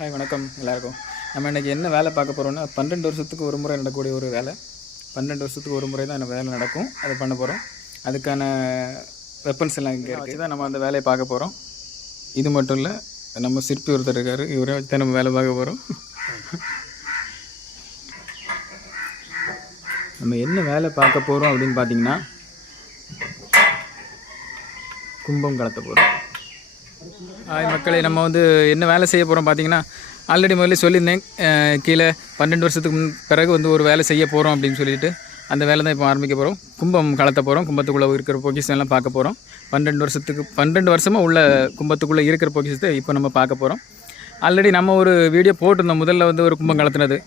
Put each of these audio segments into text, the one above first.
Hi வணக்கம் எல்லாருக்கும். நம்ம இன்றைக்கி என்ன வேலை பார்க்க போகிறோம்னா பன்னெண்டு வருஷத்துக்கு ஒரு முறை நடக்கக்கூடிய ஒரு வேலை. பன்னெண்டு வருஷத்துக்கு ஒரு முறை தான் இந்த வேலை நடக்கும். அதை பண்ண போகிறோம் அதுக்கான வெப்பன்ஸ் எல்லாம் இங்கே வச்சு தான் நம்ம அந்த வேலையை பார்க்க போகிறோம் இது மட்டும் இல்லை நம்ம சிற்பி ஒருத்தர் இருக்கார். இவரே வச்சு தான் நம்ம வேலை பார்க்க போகிறோம் நம்ம என்ன வேலை பார்க்க போகிறோம் அப்படின்னு பார்த்தீங்கன்னா கும்பம் கலத்த போகிறோம் ஹாய் மக்களே நம்ம வந்து என்ன வேலை செய்ய போகிறோம் பார்த்தீங்கன்னா ஆல்ரெடி முதல்ல சொல்லியிருந்தேன். கீழே பன்னெண்டு வருஷத்துக்கு முன் பிறகு வந்து ஒரு வேலை செய்ய போகிறோம் அப்படின்னு சொல்லிட்டு அந்த வேலை தான் இப்போ ஆரம்பிக்க போகிறோம் கும்பம் கலத்த போகிறோம் கும்பத்துக்குள்ளே இருக்கிற பொக்கிஷன்லாம் பார்க்க போகிறோம் பன்னெண்டு வருஷத்துக்கு பன்னெண்டு வருஷமாக உள்ள கும்பத்துக்குள்ளே இருக்கிற பொக்கிஷத்தை இப்போ நம்ம பார்க்க போகிறோம் ஆல்ரெடி நம்ம ஒரு வீடியோ போட்டிருந்தோம். முதல்ல வந்து ஒரு கும்பம் கலத்துனது.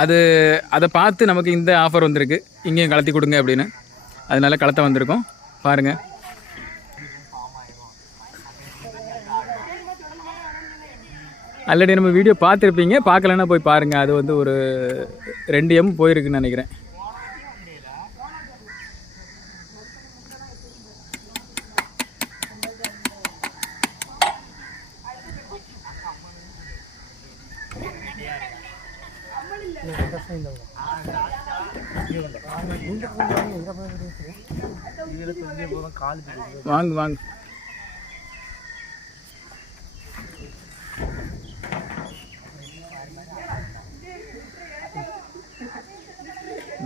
அது அதை பார்த்து நமக்கு இந்த ஆஃபர் வந்திருக்கு. இங்கேயும் கலத்தி கொடுங்க அப்படின்னு. அதனால கலத்த வந்திருக்கோம். பாருங்கள் ஆல்ரெடி நம்ம வீடியோ பார்த்துருப்பீங்க. பார்க்கலன்னா போய் பாருங்கள் அது வந்து ஒரு ரெண்டு எம் போயிருக்குன்னு நினைக்கிறேன். வாங்க வாங்க.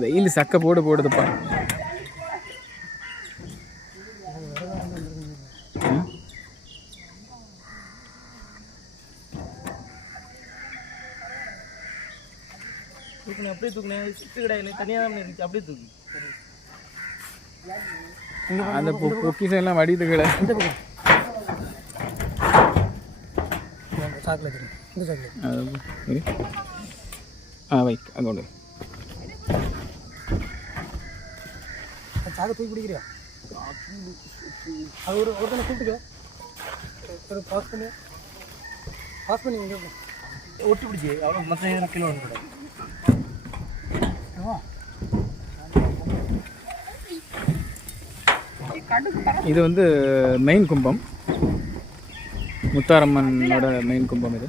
வெயில் சக்க போடு போடுதுப்பா? தூக்குனேன் அப்படியே தூக்குனேன். சுத்து கிடையாது தனியாக தான் இருந்துச்சு. அப்படியே தூக்கு. அந்த பொ- பொக்கிஷம் எல்லாம் இந்த சாக்கில் அது இரு. ஆ வை அக்கௌண்ட் சாக்கை தூக்கி பிடிக்கிறியா? அது ஒரு ஒருத்தனை கூப்பிட்டுக்க. ஒரு பாஸ் பண்ணி. பாஸ் பண்ணி இங்கே ஒட்டி பிடிச்சி. அவ்வளோ மற்ற எதனா கிலோ வந்து இது வந்து மெயின் கும்பம். முத்தாரம்மனோட மெயின் கும்பம் இது.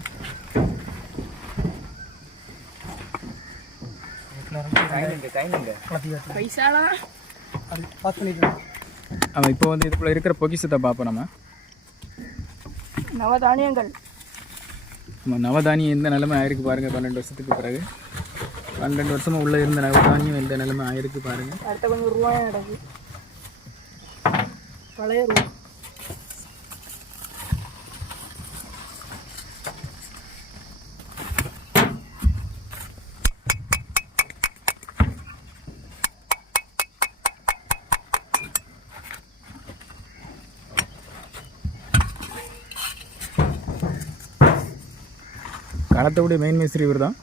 அது பாஸ் பண்ணிட்டு அவன் இப்போ வந்து இதுக்குள்ளே இருக்கிற பொக்கிஷத்தை பார்ப்போம் நம்ம. நவதானியங்கள். நம்ம நவதானியம் எந்த நிலைமை ஆயிருக்கு பாருங்க பன்னெண்டு வருஷத்துக்கு பிறகு. பன்னெண்டு வருஷமா உள்ள இருந்த நவதானியம் எந்த நிலைமை ஆயிருக்கு பாருங்க. அடுத்த கொஞ்சம் ரூபாய் நடக்கு பழைய ரூபா. களத்தோடைய மெயின் மேஸ்திரி இவர் தான்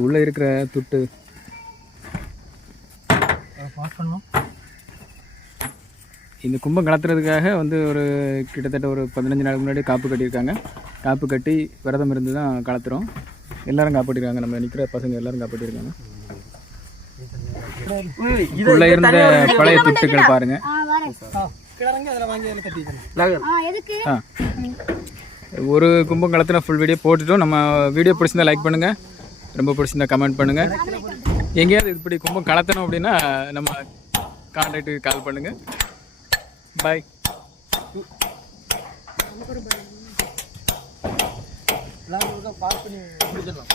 உள்ளே இருக்கிற துட்டு. இந்த கும்பம் கலத்துறதுக்காக வந்து ஒரு கிட்டத்தட்ட ஒரு பதினஞ்சு நாளுக்கு முன்னாடி காப்பு கட்டியிருக்காங்க. காப்பு கட்டி விரதம் இருந்து தான் கலத்துறோம் எல்லாரும் காப்பாட்டிருக்காங்க நம்ம நிற்கிற பசங்க எல்லாரும் காப்பாட்டிருக்காங்க உள்ள இருந்த பழைய துட்டுகள் பாருங்க. ஒரு கும்பம் கலத்தின ஃபுல் வீடியோ போட்டுட்டோம். நம்ம வீடியோ பிடிச்சிருந்தா லைக் பண்ணுங்க. ரொம்ப பிடிச்சிருந்தா கமெண்ட் பண்ணுங்க. எங்கேயாவது இப்படி கும்பம் கலத்தணும் அப்படின்னா நம்ம கான்டாக்ட்டுக்கு கால் பண்ணுங்க. பாய் முடிச்சிடலாம்.